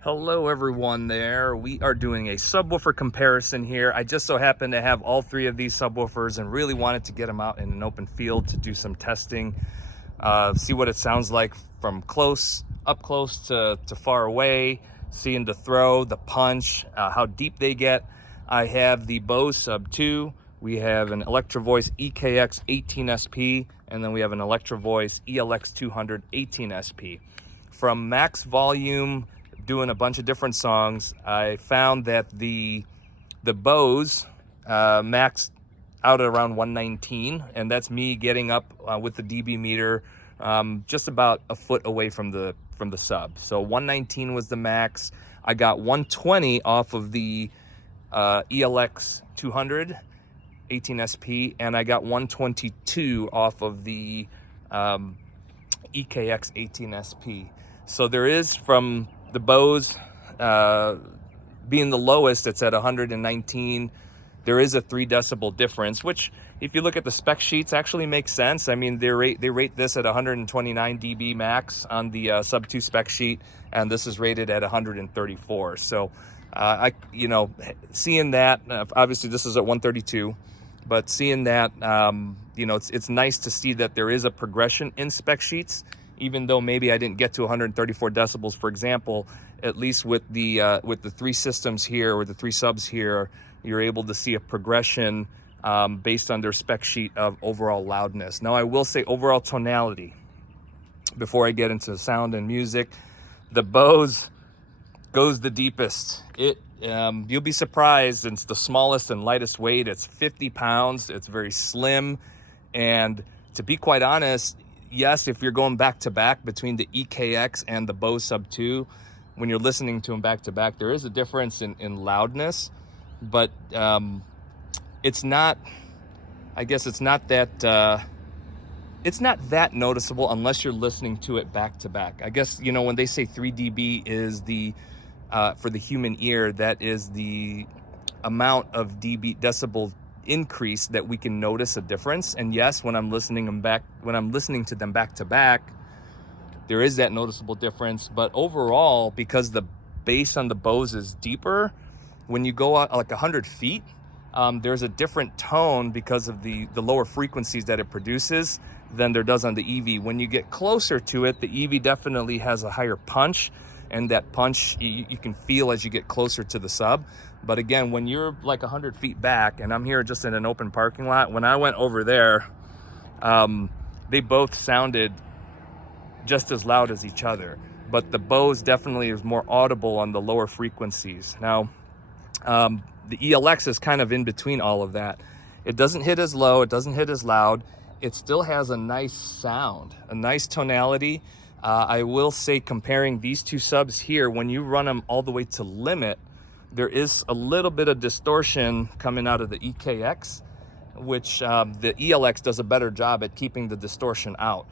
Hello everyone there. We are doing a subwoofer comparison here. I just so happen to have all three of these subwoofers and really wanted to get them out in an open field to do some testing, see what it sounds like from up close to far away, seeing the throw, the punch, how deep they get. I have the Bose Sub2, we have an Electro Voice EKX18sp, and then we have an Electro Voice ELX-200 18sp. From max volume, doing a bunch of different songs, I found that the Bose maxed out at around 119, and that's me getting up with the dB meter just about a foot away from the sub. So 119 was the max. I got 120 off of the ELX-200 18sp, and I got 122 off of the EKX18sp. So there is, from the Bose being the lowest, it's at 119. There is a 3 decibel difference, which if you look at the spec sheets actually makes sense. I mean, they rate this at 129 dB max on the Sub 2 spec sheet, and this is rated at 134. So seeing that, obviously this is at 132, but seeing that, it's nice to see that there is a progression in spec sheets. Even though maybe I didn't get to 134 decibels, for example, at least with the 3 systems here, or the 3 subs here, you're able to see a progression based on their spec sheet of overall loudness. Now, I will say overall tonality, before I get into sound and music, the Bose goes the deepest. You'll be surprised. It's the smallest and lightest weight. It's 50 pounds. It's very slim. And to be quite honest, yes, if you're going back to back between the EKX and the Bose Sub2, when you're listening to them back to back, there is a difference in loudness, but it's not, I guess it's not that noticeable unless you're listening to it back to back. I guess, when they say 3 dB is the, for the human ear, that is the amount of decibel increase that we can notice a difference. And yes, when I'm listening to them back to back, there is that noticeable difference. But overall, because the bass on the Bose is deeper, when you go out like 100 feet, there's a different tone because of the lower frequencies that it produces than there does on the EV. When you get closer to it, the EV definitely has a higher punch, and that punch you can feel as you get closer to the sub. But again, when you're like 100 feet back, and I'm here just in an open parking lot, when I went over there, they both sounded just as loud as each other. But the Bose definitely is more audible on the lower frequencies. Now, the ELX is kind of in between all of that. It doesn't hit as low, it doesn't hit as loud. It still has a nice sound, a nice tonality. I will say, comparing these 2 subs here, when you run them all the way to limit, there is a little bit of distortion coming out of the EKX, which the ELX does a better job at keeping the distortion out.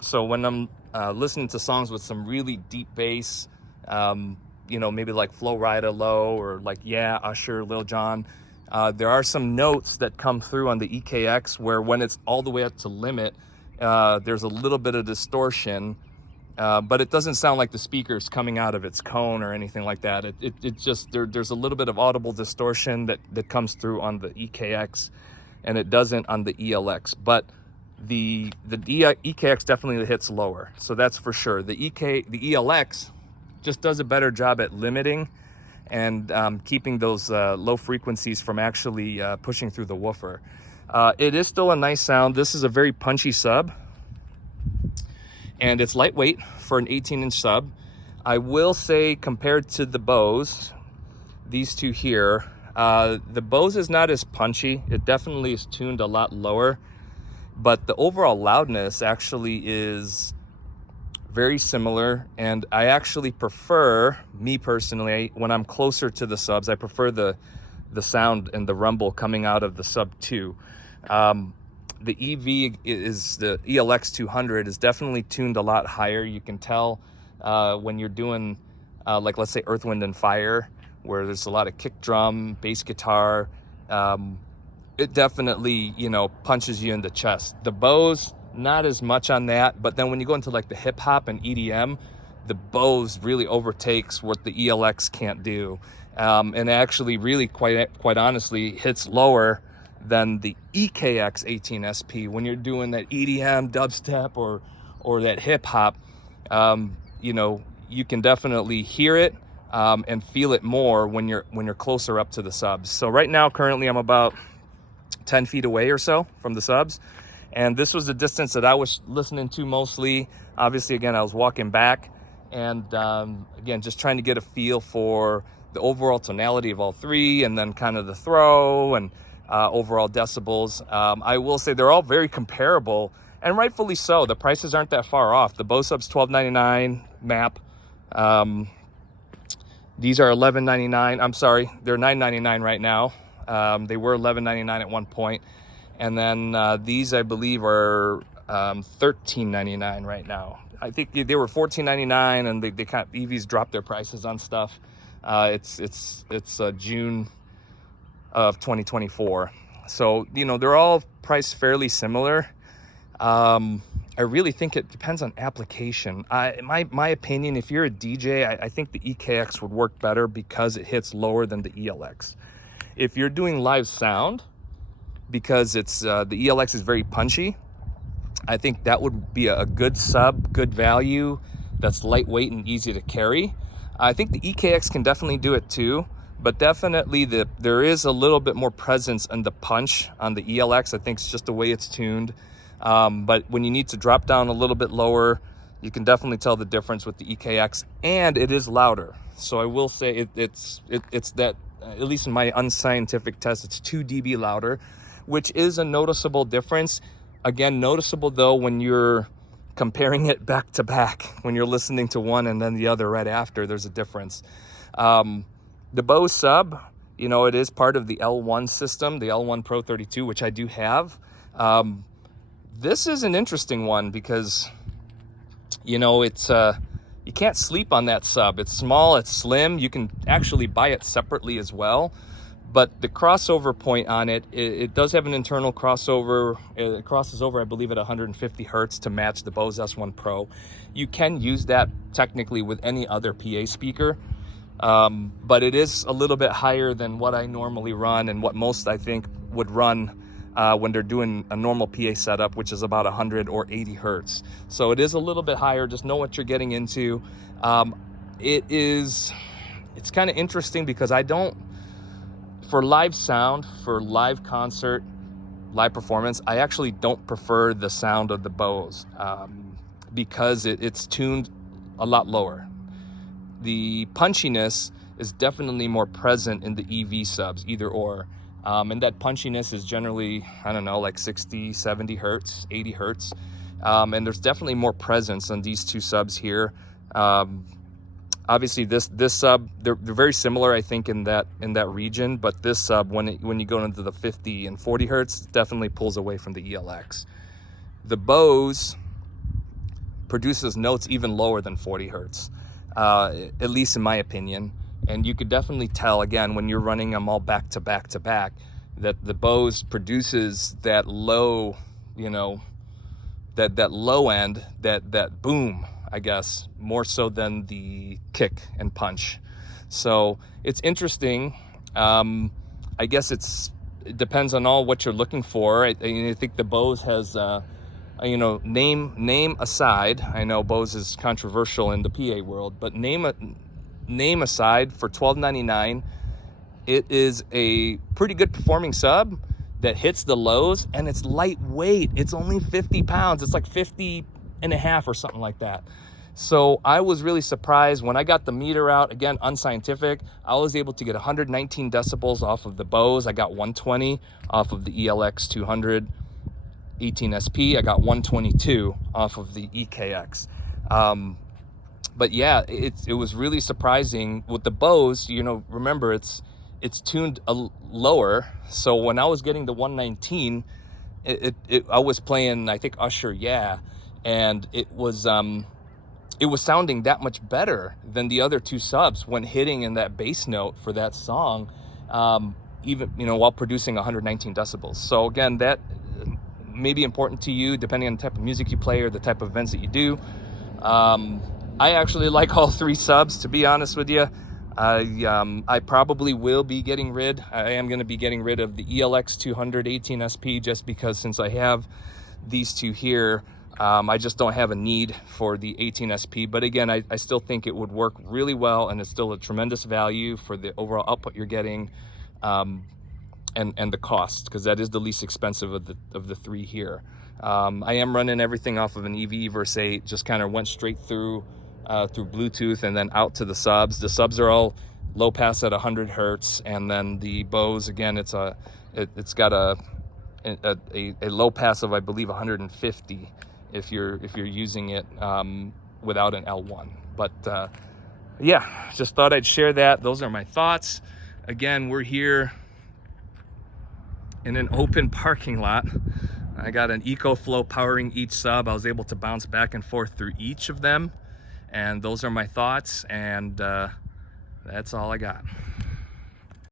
So when I'm listening to songs with some really deep bass, maybe like Flo Rida Low, or like Usher, Lil Jon, there are some notes that come through on the EKX where when it's all the way up to limit, there's a little bit of distortion. But it doesn't sound like the speaker's coming out of its cone or anything like that. It just, there's a little bit of audible distortion that comes through on the EKX, and it doesn't on the ELX. But the EKX definitely hits lower, so that's for sure. The ELX just does a better job at limiting and keeping those low frequencies from actually pushing through the woofer. It is still a nice sound. This is a very punchy sub, and it's lightweight for an 18-inch sub. I will say, compared to the Bose, these 2 here, the Bose is not as punchy. It definitely is tuned a lot lower, but the overall loudness actually is very similar. And I actually prefer, me personally, when I'm closer to the subs, I prefer the sound and the rumble coming out of the Sub 2. The EV is, the ELX-200 is definitely tuned a lot higher. You can tell when you're doing, like, let's say Earth, Wind, and Fire, where there's a lot of kick drum, bass guitar. It definitely, punches you in the chest. The Bose, not as much on that, but then when you go into like the hip hop and EDM, the Bose really overtakes what the ELX can't do, and actually really quite honestly hits lower than the EKX18sp when you're doing that EDM, dubstep, or that hip hop. You know, you can definitely hear it and feel it more when you're closer up to the subs. So right now, currently, I'm about 10 feet away or so from the subs, and this was the distance that I was listening to mostly. Obviously, again, I was walking back, and again, just trying to get a feel for the overall tonality of all three, and then kind of the throw and overall decibels. I will say they're all very comparable, and rightfully so. The prices aren't that far off. The Bose Sub's $12.99 map. These are $11.99. I'm sorry, they're $9.99 right now. They were $11.99 at one point, and then these, I believe, are $13.99 right now. I think they were $14.99, and they kind of, EVs dropped their prices on stuff. It's June of 2024, so you know they're all priced fairly similar. I really think it depends on application. My opinion, if you're a DJ, I think the EKX would work better because it hits lower than the ELX. If you're doing live sound, because it's the ELX is very punchy, I think that would be a good sub, good value, that's lightweight and easy to carry. I think the EKX can definitely do it too, but definitely there is a little bit more presence in the punch on the ELX. I think it's just the way it's tuned. But when you need to drop down a little bit lower, you can definitely tell the difference with the EKX, and it is louder. So I will say it's that, at least in my unscientific test, it's 2 dB louder, which is a noticeable difference. Again, noticeable though when you're comparing it back to back, when you're listening to one and then the other right after, there's a difference. The Bose Sub, you know, it is part of the L1 system, the L1 Pro 32, which I do have. This is an interesting one because, you know, it's you can't sleep on that sub. It's small, it's slim. You can actually buy it separately as well. But the crossover point on it, it does have an internal crossover. It crosses over, I believe, at 150 hertz to match the Bose S1 Pro. You can use that technically with any other PA speaker, but it is a little bit higher than what I normally run and what most, I think, would run when they're doing a normal PA setup, which is about 100 or 80 hertz. So it is a little bit higher. Just know what you're getting into. It's kind of interesting because I don't, for live sound, for live concert, live performance, I actually don't prefer the sound of the Bose because it's tuned a lot lower. The punchiness is definitely more present in the EV subs, either or. And that punchiness is generally, I don't know, like 60, 70 hertz, 80 hertz. And there's definitely more presence on these two subs here. Obviously this sub, they're very similar, I think, in that region, but this sub, when you go into the 50 and 40 hertz, definitely pulls away from the ELX. The Bose produces notes even lower than 40 hertz, at least in my opinion. And you could definitely tell, again, when you're running them all back to back to back, that the Bose produces that low, you know, that low end, that boom, I guess, more so than the kick and punch. So it's interesting. I guess it depends on all what you're looking for. I think the Bose has, you know, name aside, I know Bose is controversial in the PA world, but name aside, for $12.99, it is a pretty good performing sub that hits the lows, and it's lightweight. It's only 50 pounds. It's like 50 and a half or something like that. So I was really surprised when I got the meter out. Again, unscientific. I was able to get 119 decibels off of the Bose. I got 120 off of the ELX-200 18sp. I got 122 off of the EKX. But yeah, it was really surprising with the Bose. You know, remember it's tuned lower. So when I was getting the 119, I was playing, I think, Usher, yeah, and it was sounding that much better than the other two subs when hitting in that bass note for that song, even, you know, while producing 119 decibels. So again, that may be important to you depending on the type of music you play or the type of events that you do. I actually like all three subs, to be honest with you. I probably will be getting rid, I am going to be getting rid of the ELX-200 18sp, just because since I have these two here, I just don't have a need for the 18sp. But again, I still think it would work really well, and it's still a tremendous value for the overall output you're getting, and the cost, because that is the least expensive of the three here. I am running everything off of an EV EV8, just kind of went straight through Bluetooth and then out to the subs. The subs are all low pass at 100 hertz, and then the Bose, again, it's got a low pass of, I believe, 150 if you're using it without an L1. But yeah, just thought I'd share that. Those are my thoughts. Again, we're here in an open parking lot. I got an EcoFlow powering each sub. I was able to bounce back and forth through each of them, and those are my thoughts, and that's all I got.